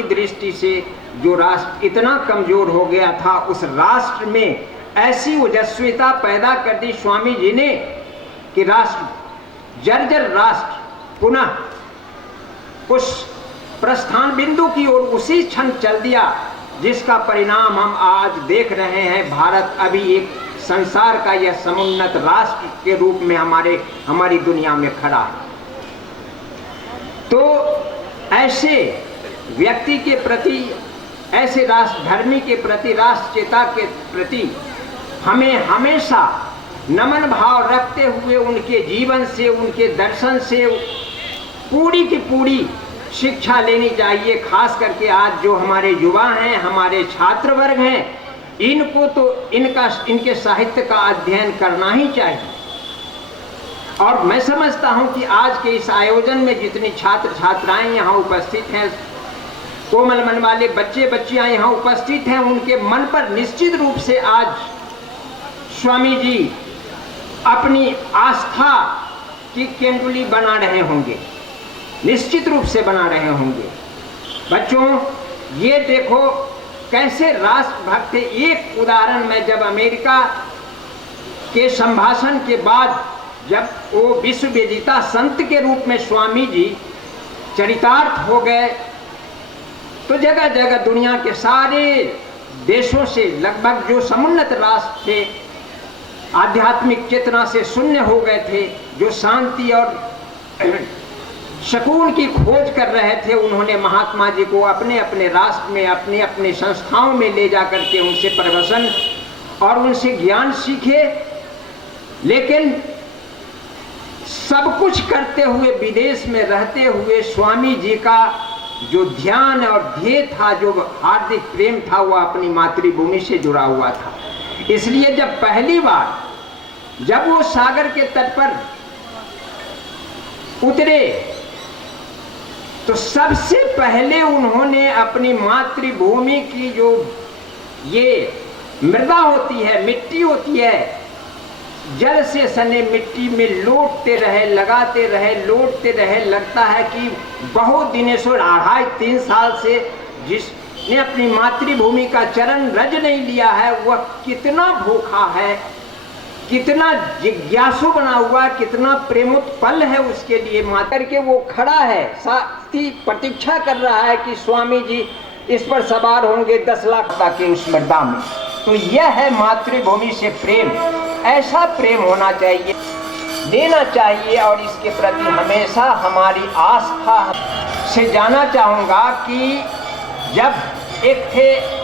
की दृष्टि से जो राष्ट्र इतना कमजोर हो गया था, उस राष्ट्र में ऐसी ओजस्विता पैदा कर दी स्वामी जी ने कि राष्ट्र जर्जर राष्ट्र पुनः उस प्रस्थान बिंदु की ओर उसी क्षण चल दिया, जिसका परिणाम हम आज देख रहे हैं। भारत अभी एक संसार का यह समुन्नत राष्ट्र के रूप में हमारी दुनिया में खड़ा है। तो ऐसे व्यक्ति के प्रति, ऐसे राष्ट्र धर्मी के प्रति, राष्ट्रचेता के प्रति हमें हमेशा नमन भाव रखते हुए उनके जीवन से, उनके दर्शन से पूरी की पूरी शिक्षा लेनी चाहिए। खास करके आज जो हमारे युवा हैं, हमारे छात्र वर्ग हैं, इनको तो इनके साहित्य का अध्ययन करना ही चाहिए। और मैं समझता हूं कि आज के इस आयोजन में जितनी छात्र छात्राएं यहाँ उपस्थित हैं, कोमल मन वाले बच्चे बच्चियां यहाँ उपस्थित हैं, उनके मन पर निश्चित रूप से आज स्वामी जी अपनी आस्था की केंद्रुली बना रहे होंगे, निश्चित रूप से बना रहे होंगे। बच्चों, ये देखो कैसे राष्ट्रभक्त थे। एक उदाहरण में, जब अमेरिका के संभाषण के बाद जब वो विश्व विजेता संत के रूप में स्वामी जी चरितार्थ हो गए, तो जगह जगह दुनिया के सारे देशों से लगभग जो समुन्नत राष्ट्र थे, आध्यात्मिक चेतना से शून्य हो गए थे, जो शांति और सुकून की खोज कर रहे थे, उन्होंने महात्मा जी को अपने अपने राष्ट्र में, अपने अपने संस्थाओं में ले जा करके उनसे प्रवचन और उनसे ज्ञान सीखे। लेकिन सब कुछ करते हुए, विदेश में रहते हुए, स्वामी जी का जो ध्यान और ध्येय था, जो हार्दिक प्रेम था, वह अपनी मातृभूमि से जुड़ा हुआ था। इसलिए जब पहली बार जब वो सागर के तट पर उतरे, तो सबसे पहले उन्होंने अपनी मातृभूमि की जो ये मृदा होती है, मिट्टी होती है, जल से सने मिट्टी में लौटते रहे, लगाते रहे, लौटते रहे। लगता है कि बहुत दिनों से, 2.5-3 साल से जिसने अपनी मातृभूमि का चरण रज नहीं लिया है, वह कितना भूखा है, कितना जिज्ञासु बना हुआ, कितना प्रेमोत्पल है उसके लिए। मातर के वो खड़ा है, साथी प्रतीक्षा कर रहा है कि स्वामी जी इस पर सवार होंगे 10 लाख के उस मृदा में। तो यह है मातृभूमि से प्रेम। ऐसा प्रेम होना चाहिए, देना चाहिए। और इसके प्रति हमेशा हमारी आस्था से जाना चाहूँगा कि जब एक थे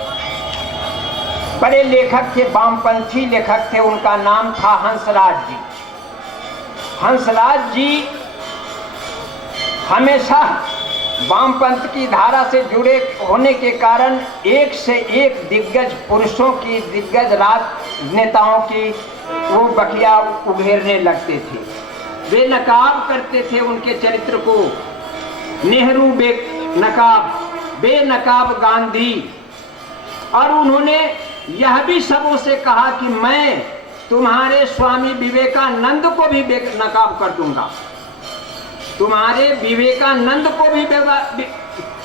बड़े लेखक थे, वामपंथी लेखक थे, उनका नाम था हंसराज जी। हंसराज जी हमेशा वामपंथ की धारा से जुड़े होने के कारण एक से एक दिग्गज पुरुषों की, दिग्गज राजनेताओं की वो बखिया उघेरने लगते थे। वे नकाब करते थे उनके चरित्र को। नेहरू बेनकाब गांधी। और उन्होंने यह भी सबों से कहा कि मैं तुम्हारे स्वामी विवेकानंद को भी बेनकाब कर दूंगा, तुम्हारे विवेकानंद को भी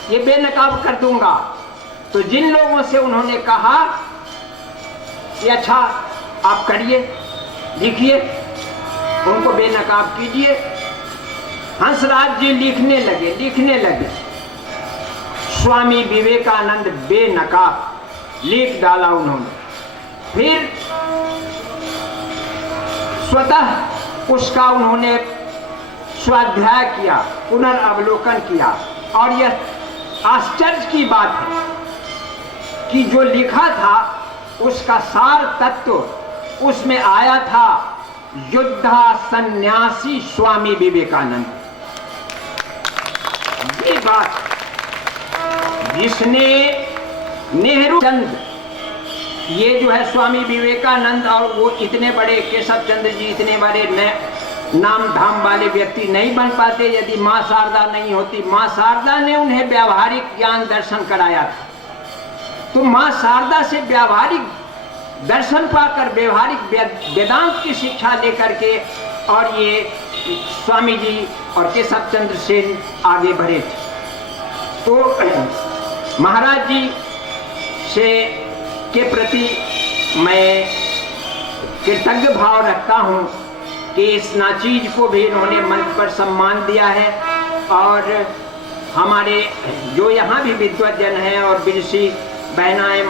ये बेनकाब कर दूंगा। तो जिन लोगों से उन्होंने कहा कि अच्छा आप करिए, लिखिए, उनको बेनकाब कीजिए, हंसराज जी लिखने लगे स्वामी विवेकानंद बेनकाब लिख डाला उन्होंने। फिर स्वतः उसका उन्होंने स्वाध्याय किया, पुनर्अवलोकन किया। और यह आश्चर्य की बात है कि जो लिखा था उसका सार तत्व उसमें आया था योद्धा सन्यासी स्वामी विवेकानंद। ये बात जिसने नेहरू चंद, ये जो है स्वामी विवेकानंद, और वो इतने बड़े केशव चंद्र जी, इतने बड़े नाम धाम वाले व्यक्ति नहीं बन पाते यदि माँ शारदा नहीं होती। माँ शारदा ने उन्हें व्यावहारिक ज्ञान दर्शन कराया था। तो माँ शारदा से व्यावहारिक दर्शन पाकर, व्यावहारिक वेदांत की शिक्षा लेकर के, और ये स्वामी जी और केशव चंद्र सेन आगे बढ़े थे। तो महाराज जी से के प्रति मैं कृतज्ञ भाव रखता हूँ कि इस नाचीज को भी इन्होंने मंच पर सम्मान दिया है। और हमारे जो यहाँ भी विद्वत जन हैं और विदुषी बहनाएं